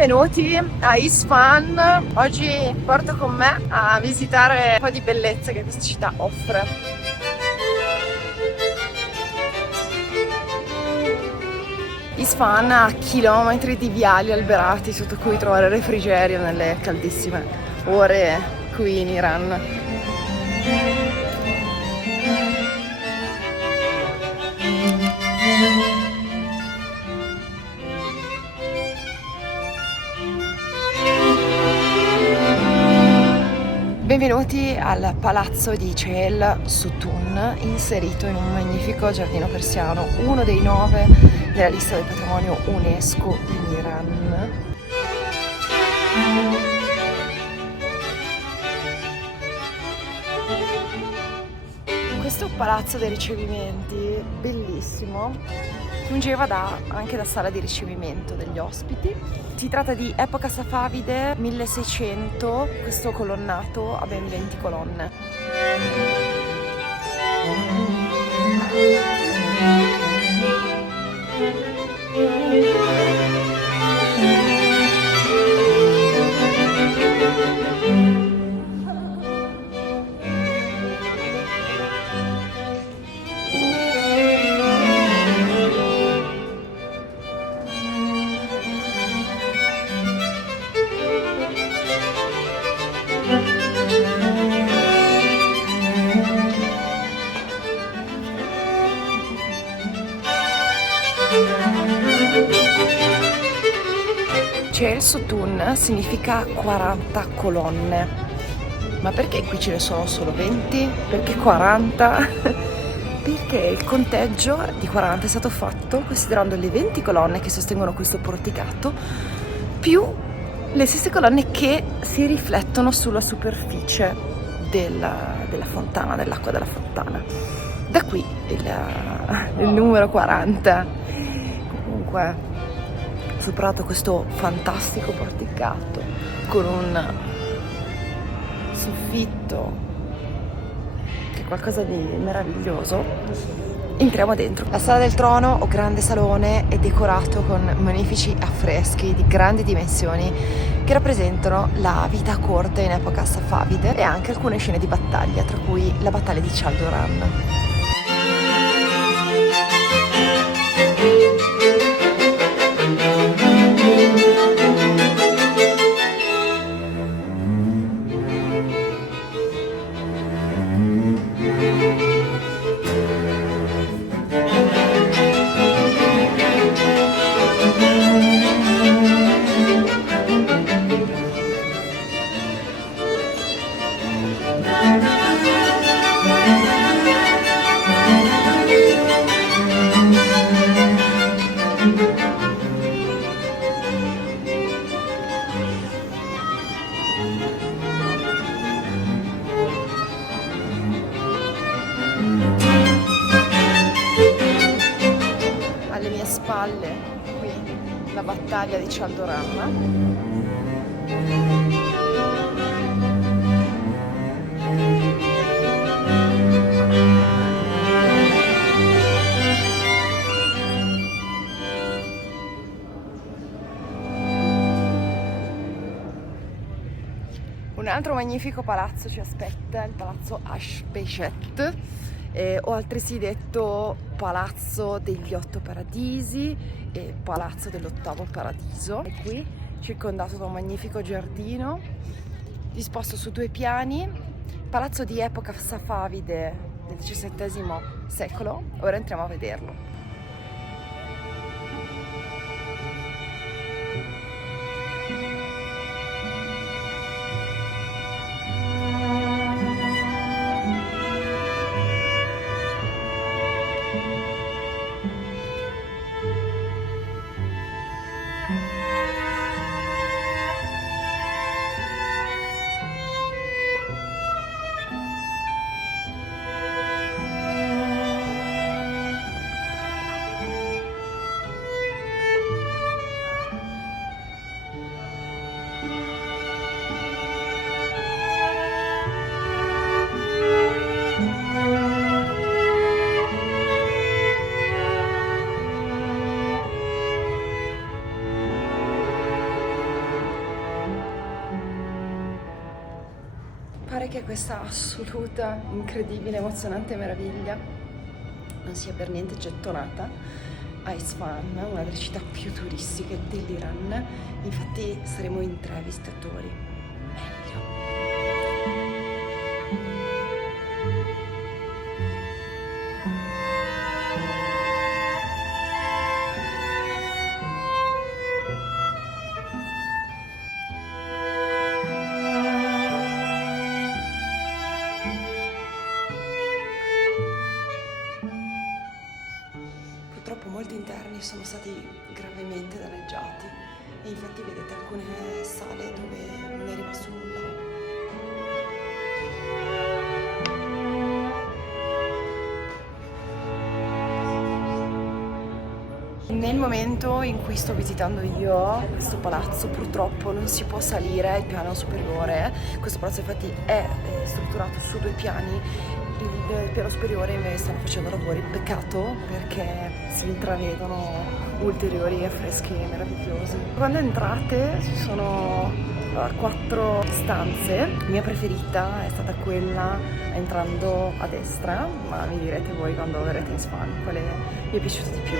benvenuti a Isfahan. Oggi porto con me a visitare un po' di bellezze che questa città offre. Isfahan ha chilometri di viali alberati sotto cui trovare refrigerio nelle caldissime ore qui in Iran. Benvenuti al palazzo di Chehel Sutun, inserito in un magnifico giardino persiano, uno dei 9 della lista del patrimonio UNESCO in Iran. Questo palazzo dei ricevimenti, bellissimo, fungeva anche da sala di ricevimento degli ospiti. Si tratta di epoca safavide 1600, questo colonnato ha ben 20 colonne. Chehel Sutun significa 40 colonne. Ma perché qui ce ne sono solo 20? Perché 40? Perché il conteggio di 40 è stato fatto considerando le 20 colonne che sostengono questo porticato più le stesse colonne che si riflettono sulla superficie della fontana, dell'acqua della fontana. Da qui il numero 40. Comunque, superato questo fantastico porticato con un soffitto che è qualcosa di meraviglioso, entriamo dentro. La sala del trono o grande salone è decorato con magnifici affreschi di grandi dimensioni che rappresentano la vita a corte in epoca safavide e anche alcune scene di battaglia, tra cui la battaglia di Chaldoran. Alle mie spalle, qui, la battaglia di Chaldoran. Un altro magnifico palazzo ci aspetta, il palazzo Ashbeshet, o altresì detto palazzo degli 8 paradisi e palazzo dell'8º paradiso. È qui circondato da un magnifico giardino disposto su 2 piani, palazzo di epoca safavide del XVII secolo. Ora entriamo a vederlo. Pare che questa assoluta, incredibile, emozionante meraviglia non sia per niente gettonata a Isfahan, una delle città più turistiche dell'Iran. Infatti saremo in 3 visitatori. Meglio. Purtroppo molti interni sono stati gravemente danneggiati e infatti vedete alcune sale dove non è rimasto nulla. Nel momento in cui sto visitando io questo palazzo purtroppo non si può salire al piano superiore. Questo palazzo infatti è strutturato su 2 piani. Il piano superiore invece stanno facendo lavori, peccato perché si intravedono ulteriori affreschi meravigliosi. Quando entrate ci sono 4 stanze, la mia preferita è stata quella entrando a destra, ma mi direte voi quando verrete in Isfahan quale mi è piaciuta di più.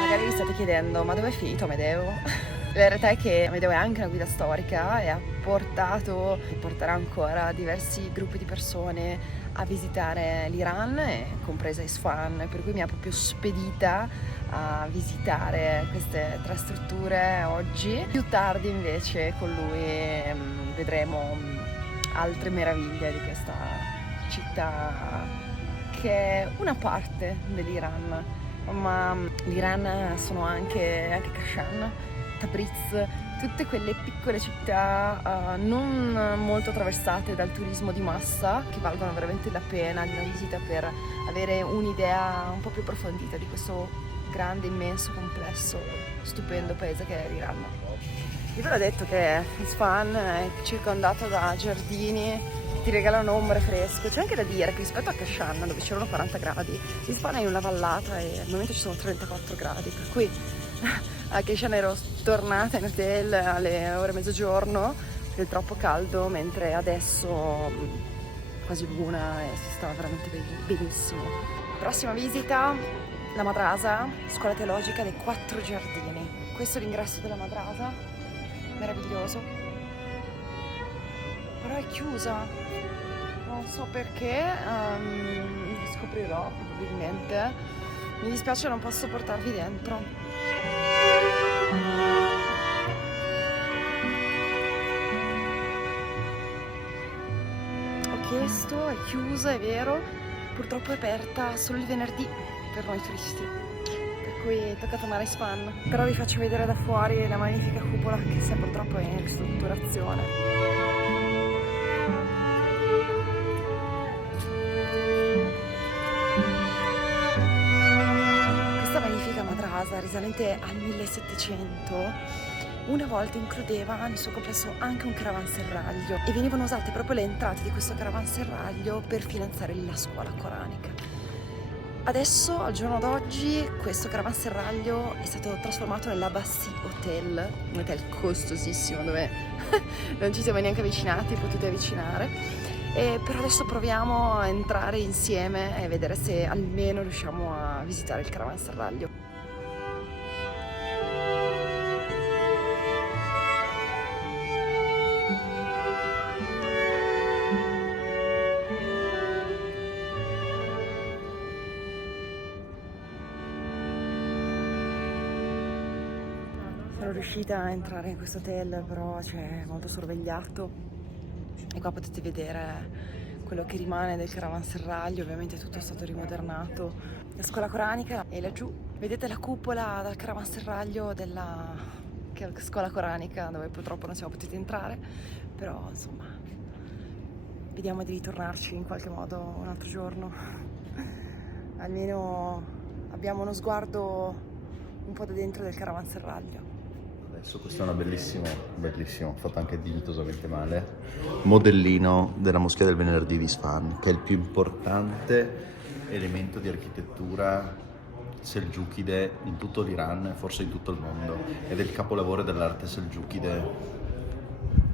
Magari vi state chiedendo, ma dove è finito Amedeo? La realtà è che Amedeo è anche una guida storica e ha portato e porterà ancora diversi gruppi di persone a visitare l'Iran, compresa Isfahan, per cui mi ha proprio spedita a visitare queste 3 strutture oggi. Più tardi invece con lui vedremo altre meraviglie di questa città che è una parte dell'Iran, ma l'Iran sono anche Kashan, Tabriz, tutte quelle piccole città non molto attraversate dal turismo di massa, che valgono veramente la pena di una visita per avere un'idea un po' più approfondita di questo grande, immenso, complesso, stupendo paese che è l'Iran. Io ve l'ho detto che Isfahan è circondato da giardini che ti regalano ombre fresco. C'è anche da dire che rispetto a Kashan, dove c'erano 40 gradi, Isfahan è in una vallata e al momento ci sono 34 gradi, per cui a Kashan ero tornata in hotel alle ore mezzogiorno perché è troppo caldo, mentre adesso quasi l'una e si sta veramente benissimo. Prossima visita, la madrasa, scuola teologica dei 4 giardini. Questo è l'ingresso della madrasa, meraviglioso, però è chiusa, non so perché, scoprirò probabilmente. Mi dispiace, non posso portarvi dentro. Ho chiesto, è chiusa, è vero, purtroppo è aperta solo il venerdì per noi turisti, per cui tocca tornare a Isfahan. Però vi faccio vedere da fuori la magnifica cupola che sia purtroppo in ristrutturazione. Risalente al 1700, una volta includeva nel suo complesso anche un caravanserraglio e venivano usate proprio le entrate di questo caravanserraglio per finanziare la scuola coranica. Adesso, al giorno d'oggi, questo caravanserraglio è stato trasformato nell'Abbasi Hotel, un hotel costosissimo dove non ci siamo neanche avvicinati, potete avvicinare. Però adesso proviamo a entrare insieme e vedere se almeno riusciamo a visitare il caravanserraglio. Sono riuscita a entrare in questo hotel, però c'è molto sorvegliato e qua potete vedere quello che rimane del caravanserraglio. Ovviamente tutto è stato rimodernato. La scuola coranica è laggiù, vedete la cupola dal caravanserraglio della scuola coranica, dove purtroppo non siamo potuti entrare, però insomma vediamo di ritornarci in qualche modo un altro giorno. Almeno abbiamo uno sguardo un po' da dentro del caravanserraglio. Adesso questo è una bellissimo, fatto anche dignitosamente male, modellino della moschea del venerdì di Isfahan, che è il più importante elemento di architettura selgiukide in tutto l'Iran e forse in tutto il mondo, ed è il capolavoro dell'arte selgiukide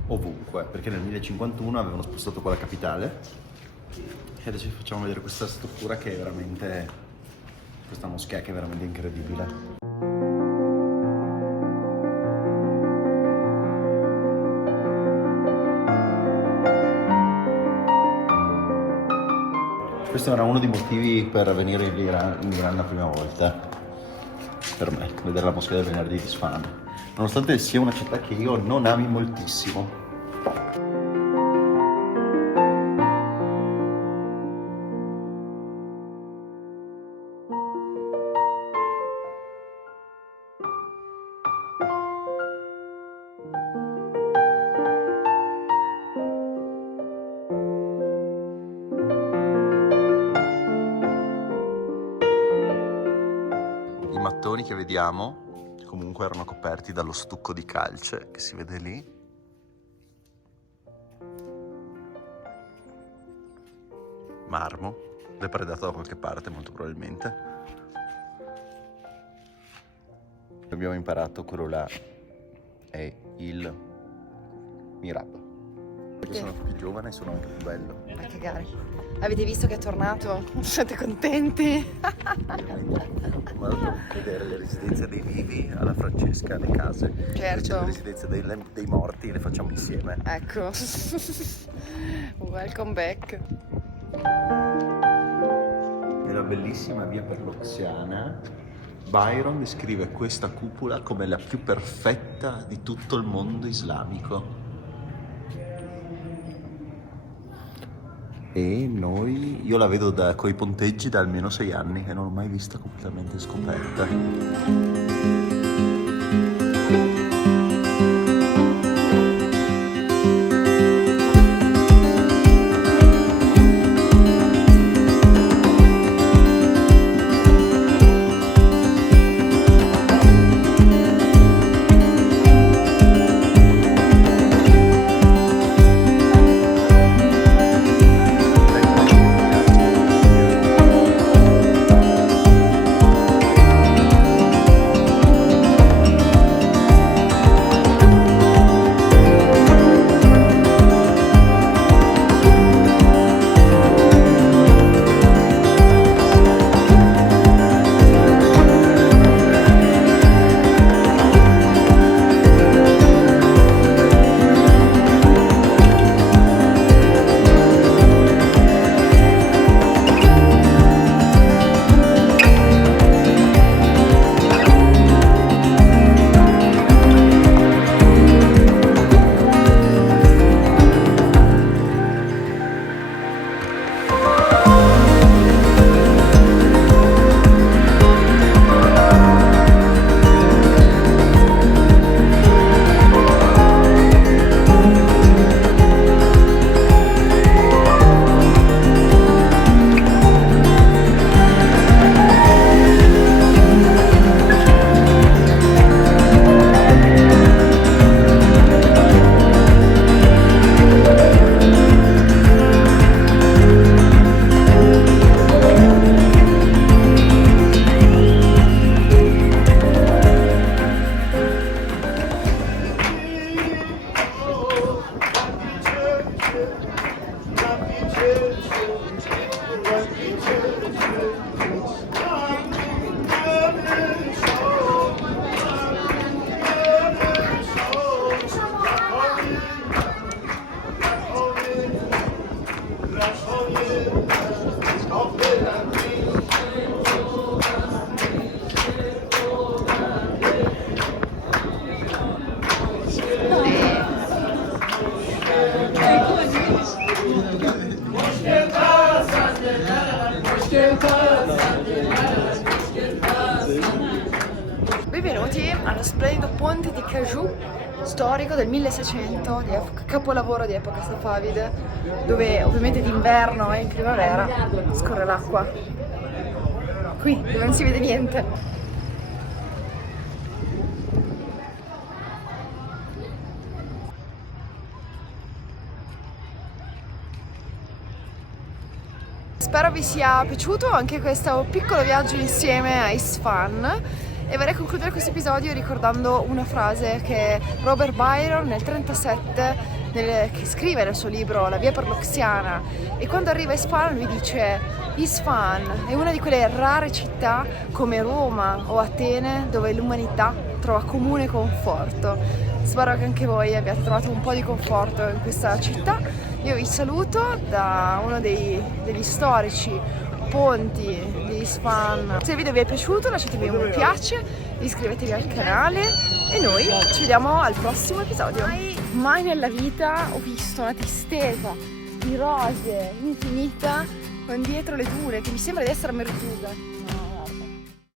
ovunque, perché nel 1051 avevano spostato qua la capitale e adesso vi facciamo vedere questa struttura che è veramente, questa moschea che è veramente incredibile. Questo era uno dei motivi per venire in Iran la prima volta, per me, vedere la moschea del venerdì di Isfahan, nonostante sia una città che io non ami moltissimo. I mattoni che vediamo comunque erano coperti dallo stucco di calce che si vede lì. Marmo, depredato da qualche parte molto probabilmente. Abbiamo imparato quello là è il Mirab. Perché sono più giovane e sono anche più bello. A cagare. Avete visto che è tornato? Siete contenti? Ma vedere le residenze dei vivi alla Francesca, le case. Certo. Le residenze dei morti le facciamo insieme. Ecco. Welcome back. Nella bellissima via Perloxiana, Byron descrive questa cupola come la più perfetta di tutto il mondo islamico. E io la vedo coi ponteggi da almeno 6 anni e non l'ho mai vista completamente scoperta. Benvenuti allo splendido ponte di Caju, storico del 1600, capolavoro di epoca safavide, dove ovviamente d'inverno e in primavera scorre l'acqua. Qui, dove non si vede niente. Spero vi sia piaciuto anche questo piccolo viaggio insieme a Isfahan e vorrei concludere questo episodio ricordando una frase che Robert Byron nel 1937 che scrive nel suo libro La via per l'Oxiana, e quando arriva a Isfahan lui dice: Isfahan è una di quelle rare città come Roma o Atene dove l'umanità trova comune conforto. Spero che anche voi abbiate trovato un po' di conforto in questa città. Io vi saluto da uno degli storici ponti di Isfahan. Se il video vi è piaciuto lasciatevi un mi piace, iscrivetevi al canale e noi ci vediamo al prossimo episodio. Mai nella vita ho visto una distesa di rose infinita con dietro le dune che mi sembra di essere a Merzuga.